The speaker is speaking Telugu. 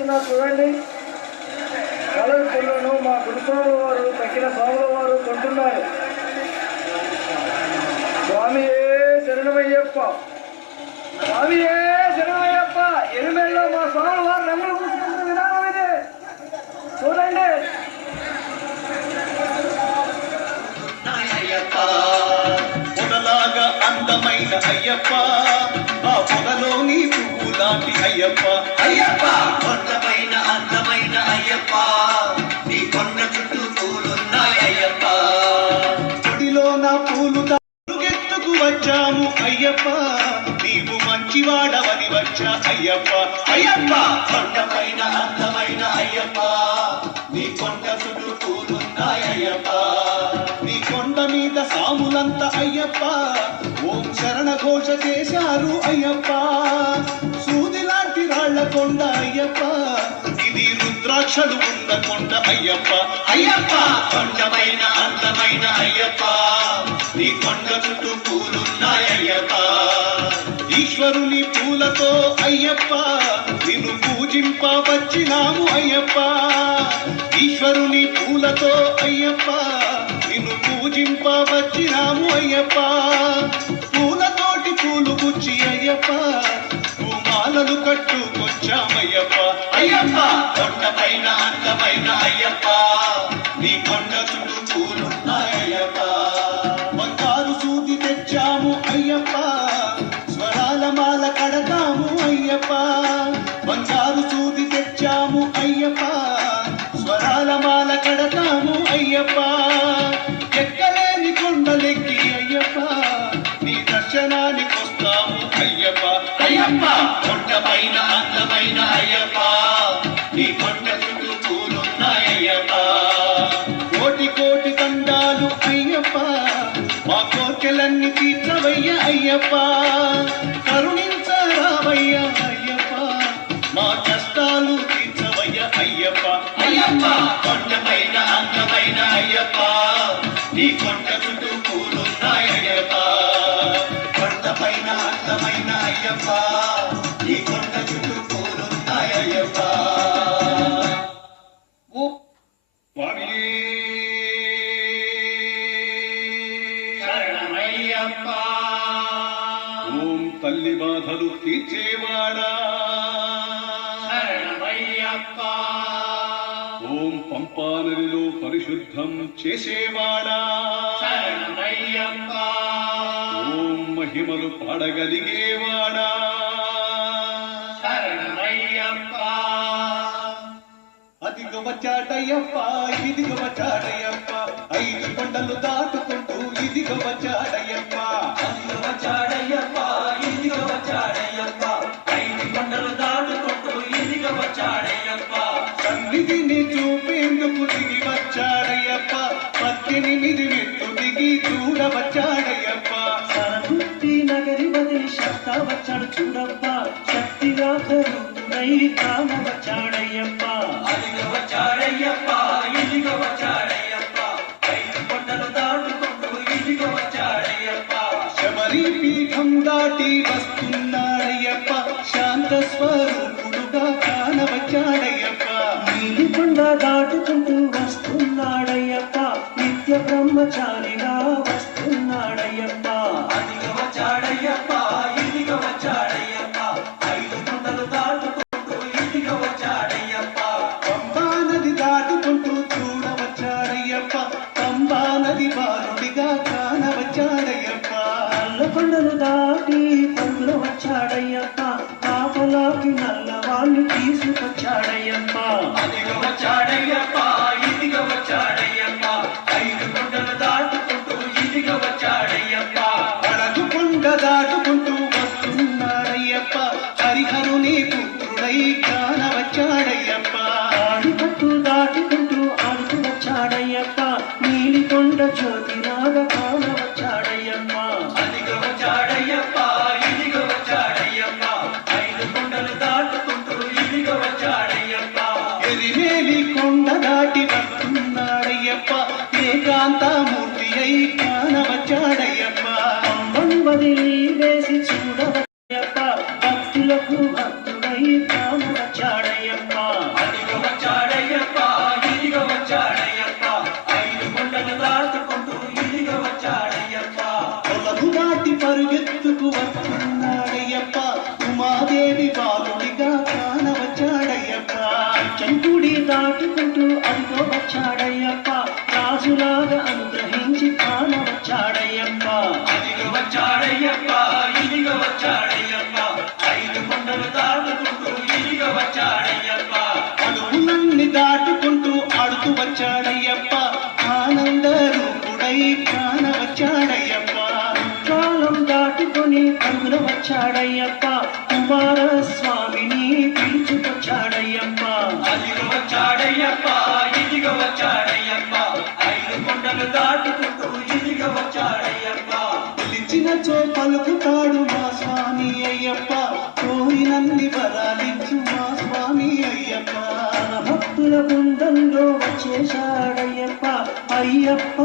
వస్తున్నారు చూడండి. కలర్ పుల్లను మా గురుస్వామి వారు తక్కిన స్వాముల వారు కొంటున్నారు. స్వామియే శరణమయ్యప్ప, స్వామియే శరణమయ్యప్ప. ఎనిమిదిలో మా స్వాముల వారు రంగులు పూసుకుంటున్న విధానం ఇది చూడండి. పొదలాగా అందమైన అయ్యప్ప, ఆ పొదలోని పువ్వు లాంటి అయ్యప్ప. అయ్యప్ప కొండపైన అందమైన అయ్యప్ప, నీ కొండ చుట్టూ పూలున్నాయి అయ్యప్ప. గుడిలో నా పూలు తాలుగెత్తుకు వచ్చాము అయ్యప్ప, నీవు మంచివాడవని వచ్చా అయ్యప్ప. అయ్యప్ప కొండపైన అందమైన అయ్యప్ప, నీ కొండ చుట్టూ పూలున్నాయి అయ్యప్ప. నీ కొండ మీద సాములంత అయ్యప్ప ఓం శరణ ఘోష చేశారు అయ్యప్ప. సూది లాంటి రాళ్ల కొండ అయ్యప్ప, ఇది రుద్రాక్షలు ఉన్న కొండ అయ్యప్ప. అయ్యప్ప కొండపైన అందమైన అయ్యప్ప, నీ కొండ చుట్టూ పూలున్నాయి అయ్యప్ప. ఈశ్వరుని పూలతో అయ్యప్ప నిన్ను పూజింప వచ్చినాము అయ్యప్ప. ఈశ్వరుని పూలతో అయ్యప్ప నిన్ను పూజింప వచ్చినాము అయ్యప్ప. పూలతోటి పూలు గుచ్చి అయ్యప్ప పూమాలలు కట్టుకొచ్చామయ్యప్ప. అయ్యప్ప కొండపైన అందమైన అయ్యప్ప, నీ కొండ చుట్టూ పూలున్నాయి అయ్యప్ప. బంగారు సూది తెచ్చాము అయ్యప్ప, స్వరాల మాల కడతాము అయ్యప్ప. బంగారు సూది తెచ్చాము అయ్యప్ప, స్వరాల మాల కడతాము అయ్యప్ప. ఎక్కలేని కొండలెక్కి అయ్యప్ప నీ దర్శనానికి వస్తాము అయ్యప్ప. అయ్యప్ప కొండపైన అందమైన అయ్యప్ప, నీ కొండ చుట్టూ పూలున్నాయి అయ్యప్ప. కోటి కోటి దండాలు అయ్యప్ప, మా కోర్కెలన్నీ తీర్చవయ్య అయ్యప్ప. కరుణించరావయ్య అయ్యప్ప, మా కష్టాలు తీర్చవయ్య అయ్యప్ప. అయ్యప్ప కొండపైన అందమైన అయ్యప్ప, నీ కొండ చుట్టూ పూలున్నాయి అయ్యప్ప. కొండపైన అందమైన అయ్యప్ప, నీ కొండ చుట్టూ పూలున్నాయి అయ్యప్ప. శరణమయ్యప్ప. ఓం తల్లి బాధలు తీర్చేవాడా, శరణమయ్యప్ప. ఓం పంపా నదిలో పరిశుద్ధం చేసేవాడా, శరణమయ్యప్ప. ఓం మహిమలు పాడగలిగేవాడా. శరణమయ్యప్ప. అదిగ వచ్చాడయ్యప్ప, ఇదిగ వచ్చాడయ్యప్ప, 5 కొండలు దాటుకుంటూ ఇదిగ వచ్చాడయ్యప్ప. అదిగ వచ్చాడయ్యప్ప, ఇదిగ వచ్చాడయ్యప్ప, 5 కొండలు దాటుకుంటూ ఇదిగ వచ్చాడయ్యప్ప. సన్నిధిని చూపేందుకు దిగి వచ్చాడయ్యప్ప, 18 మెట్టు దిగి చూడవచ్చాడయ్యప్ప. సరగుత్తి నగరి వదిలి శక్త వచ్చాడు చూడప్ప, శక్తిగా కరుణై కామ వచ్చాడయ్యప్ప. అదిగ వచ్చాడయ్యప్ప, ఇదిగ వచ్చాడయ్యప్ప, 5 కొండలు దాటుకుంటూ ఇదిగ వచ్చాడయ్యప్ప. శబరి పీఠం దాటి వస్తున్నాడయ్యప్ప, శాంత స్వరూపుడుగా కానవచ్చాడయ్యప్ప. నీలికొండ దాటుకుంటూ వస్తున్నాడయ్యప్ప, నిత్య బ్రహ్మచారిగా వస్తున్నాడయ్యప్ప. అదిగ వచ్చాడయ్యప్ప, ఇదిగ వచ్చాడయ్యప్ప, 5 కొండలు దాటుకుంటూ ఇదిగ వచ్చాడయ్యప్ప. పంబా నది దాటుకుంటూ చూడవచ్చాడయ్యప్ప, పంబా నది బాలుడిగా కానవచ్చాడయ్యప్ప. నల్లకొండలు దాటి పండ్లు వచ్చాడయ్యప్ప, కాపలాకి నల్లవాళ్ళు తీసుకొచ్చాడయ్యప్ప. అదిగ వచ్చాడయ్యప్ప, ఇదిగ వచ్చాడయ్యప్ప, 5 కొండలు దాటుకుంటూ ఇదిగ వచ్చాడయ్యప్ప. అడగు కొండ దాటుకుంటూ వస్తున్నాడయ్యప్ప, హరిహరుని పుత్రుడై కానవచ్చాడయ్యప్ప. ఆడిపట్టు దాటుకుంటూ ఆడుతూ వచ్చాడయ్యప్ప, నీలికొండ జ్యోతిలాగా కానవచ్చాడయ్యప్ప. అదిగ వచ్చాడయ్యప్ప, వచ్చాడయ్యప్ప కుమారస్వామిని పిలుచుకొచ్చాడయ్యప్ప అదిగో వచ్చాడయ్యప్ప ఇదిగో వచ్చాడయ్యప్ప ఐదు కొండలు దాటుకుంటూ ఇదిగో వచ్చాడయ్యప్ప పిలిచినచో పలుకుతాడు మా స్వామి అయ్యప్ప కోరినన్ని వరాలిచ్చు మా స్వామి అయ్యప్ప తన భక్తుల బృందంలో వచ్చేశాడయ్యప్ప అయ్యప్ప